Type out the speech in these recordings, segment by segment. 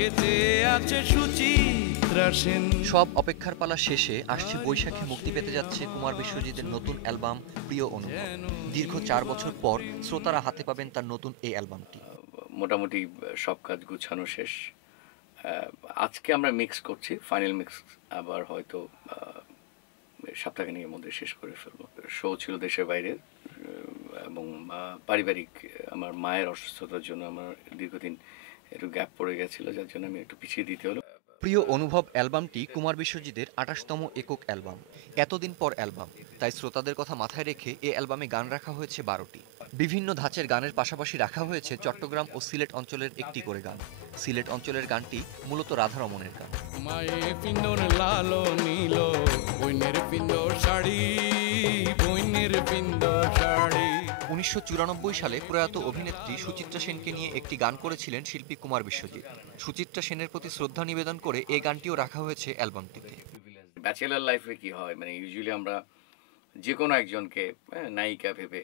চোখে চেয়ে আছে সুচিত্রা সেন। সব অপেক্ষার পালা শেষে আসছে বৈশাখে মুক্তি পেতে যাচ্ছে কুমার বিশ্বজিতের নতুন অ্যালবাম প্রিয় অনুভব। দীর্ঘ 4 বছর পর শ্রোতারা হাতে পাবেন তার নতুন এই অ্যালবামটি। মোটামুটি সব কাজ গুছানো শেষ। আজকে আমরা মিক্স করছি, ফাইনাল মিক্স আবার হয়তো সপ্তাহখানেকের মধ্যে শেষ করে ফেলবো। শো ছিল দেশের বাইরে এবং পারিবারিক আমার মায়ের অসুস্থতার জন্য আমার দীর্ঘদিন একটু গ্যাপ পড়ে গেছিলো, যার জন্য আমি একটু পিছিয়ে দিতে হলো। প্রিয় অনুভব অ্যালবামটি কুমার বিশ্বজিতের ২৮তম একক অ্যালবাম। এতদিন পর অ্যালবাম, তাই শ্রোতাদের কথা মাথায় রেখে এই অ্যালবামে গান রাখা হয়েছে ১২টি। বিভিন্ন ধাঁচের গানের পাশাপাশি রাখা হয়েছে চট্টগ্রাম ও সিলেট অঞ্চলের একটি করে গান। সিলেট অঞ্চলের গানটি মূলত রাধারমণের গান। মায়ে পিন্দর লালো নীল, বইনের পিন্দর শাড়ি, বইনের পিন্দর শাড়ি। ১৯৯৪ সালে প্রয়াত অভিনেত্রী সুচিত্রা সেনকে নিয়ে একটি গান করেছিলেন শিল্পী কুমার বিশ্বজিৎ। সুচিত্রা সেনের প্রতি শ্রদ্ধা নিবেদন করে এই গানটিও রাখা হয়েছে অ্যালবামটিতে। ব্যাচেলার লাইফে কি হয়, মানে ইউজুয়ালি আমরা যে কোনো একজনকে নায়িকা ভেবে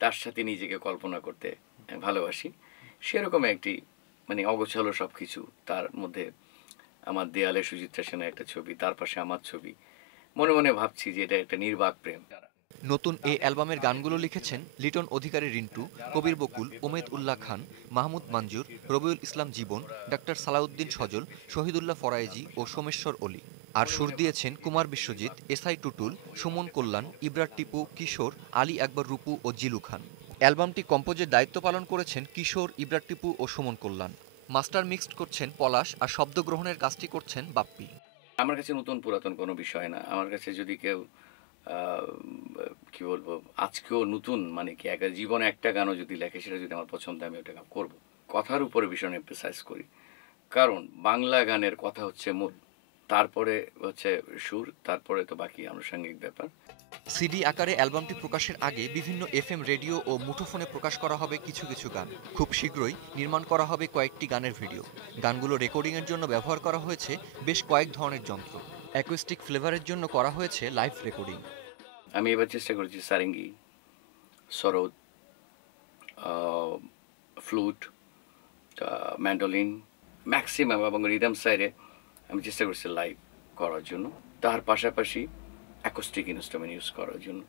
তার সাথে নিজেকে কল্পনা করতে ভালোবাসি। সেরকম একটি মানে অগোছালো সব কিছু, তার মধ্যে আমার দেয়ালে সুচিত্রা সেনের একটা ছবি, তার পাশে আমার ছবি। মনে মনে ভাবছি যে এটা একটা নির্বাক প্রেম। নতুন এই অ্যালবামের গানগুলো লিখেছেন লিটন অধিকারী রিন্টু, কবির বকুল, ওমেদ উল্লাহ খান, মাহমুদ মঞ্জুর, রবিউল ইসলাম জীবন, ডাক্তার সালাউদ্দিন সজল, শহীদুল্লাহ ফরায়েজি ও সোমেশ্বর অলি। আর সুর দিয়েছেন কুমার বিশ্বজিৎ, এসআই টুটুল, সুমন কল্যাণ, ইবরার টিপু, কিশোর, আলী আকবর রূপু ও জিলু খান। অ্যালবামটি কম্পোজের দায়িত্ব পালন করেছেন কিশোর, ইবরার টিপু ও সুমন কল্যাণ। মাস্টার মিক্সড করছেন পলাশ, আর শব্দ গ্রহণের কাজটি করছেন বাপ্পি। আমার কাছে নতুন পুরাতন কোনো বিষয় না। আমার কাছে যদি কেউ কি বলবো, আজকেও নতুন মানে কি একটা জীবনে একটা গানও যদি লেখে, সেটা যদি আমার পছন্দ, আমি ওটা করবো। কথার উপরে ভীষণ এমফাসাইজ করি, কারণ বাংলা গানের কথা হচ্ছে মূল, তারপরে হচ্ছে সুর, তারপরে তো বাকি আনুষঙ্গিক ব্যাপার। সিডি আকারে অ্যালবামটি প্রকাশের আগে বিভিন্ন এফএম রেডিও ও মুঠোফোনে প্রকাশ করা হবে কিছু কিছু গান। খুব শীঘ্রই নির্মাণ করা হবে কয়েকটি গানের ভিডিও। গানগুলো রেকর্ডিংয়ের জন্য ব্যবহার করা হয়েছে বেশ কয়েক ধরনের যন্ত্র। অ্যাকুস্টিক ফ্লেভারের জন্য করা হয়েছে লাইভ রেকর্ডিং। আমি এবার চেষ্টা করেছি Sarangi, sarod, flute, mandolin, maximum এবং রিদম সাইডে আমি চেষ্টা করছি লাইভ করার জন্য, তার পাশাপাশি অ্যাকোস্টিক ইনস্ট্রুমেন্ট ইউজ করার জন্য।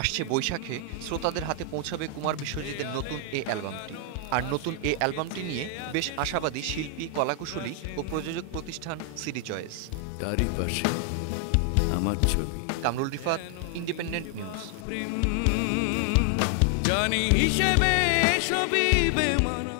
আসছে বৈশাখে শ্রোতাদের হাতে পৌঁছাবে কুমার বিশ্বজিতের নতুন এই অ্যালবামটি। আর নতুন এই অ্যালবামটি নিয়ে বেশ আশাবাদী শিল্পী, কলাকুশলী ও প্রযোজক প্রতিষ্ঠান সিডি চয়েস। তারই পাশে আমার ছবি। Kamrul Rifat, independent news. জানি হিসেবে সবই বেমানা।